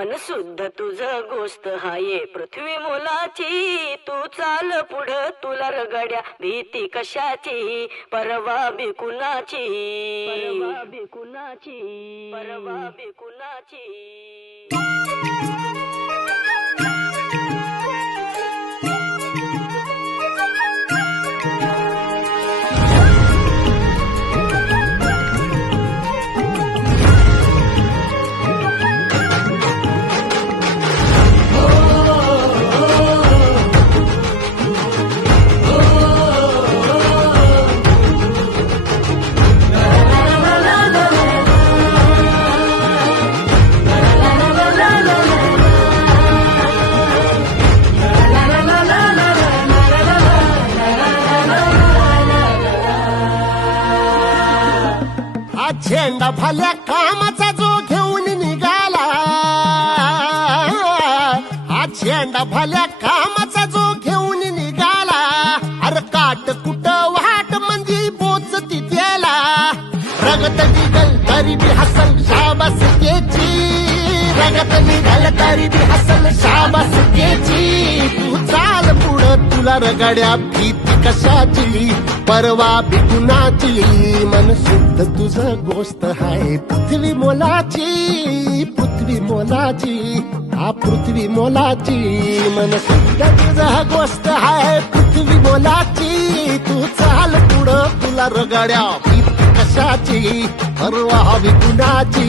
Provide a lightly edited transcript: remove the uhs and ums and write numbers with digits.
मन शुद्ध तुझ गोष्ट हाये पृथ्वी मोलाची. तू चाल पुढं तुला रगड्या भीती कशाची, परवा बिकुनाची, परवा बिकुनाची, परवा बिकुनाची. झेंडा भल्या कामाचा जो घेऊन निघाला, हा झेंडा भल्या कामाचा जो घेऊन निघाला. अरे काट कुट वाट म्हणजे पोचती त्याला, रगत निघल तरी बी हसल शाबास केची, रगत निघल तरी बी हसल शाबास केची. तू चाल पुढं तुला रगड्या भीती कशाची, परवा बिकुनाची. मन शुद्ध तुझ गोष्ट हाय पृथ्वी मोलाची, पृथ्वी मोलाची, हा पृथ्वी मोलाची. मन शुद्ध तुझ गोष्ट हाय पृथ्वी मोलाची. तू चाल पुढं तुला रगड्या भीती कशाची, परवा बिकुनाची.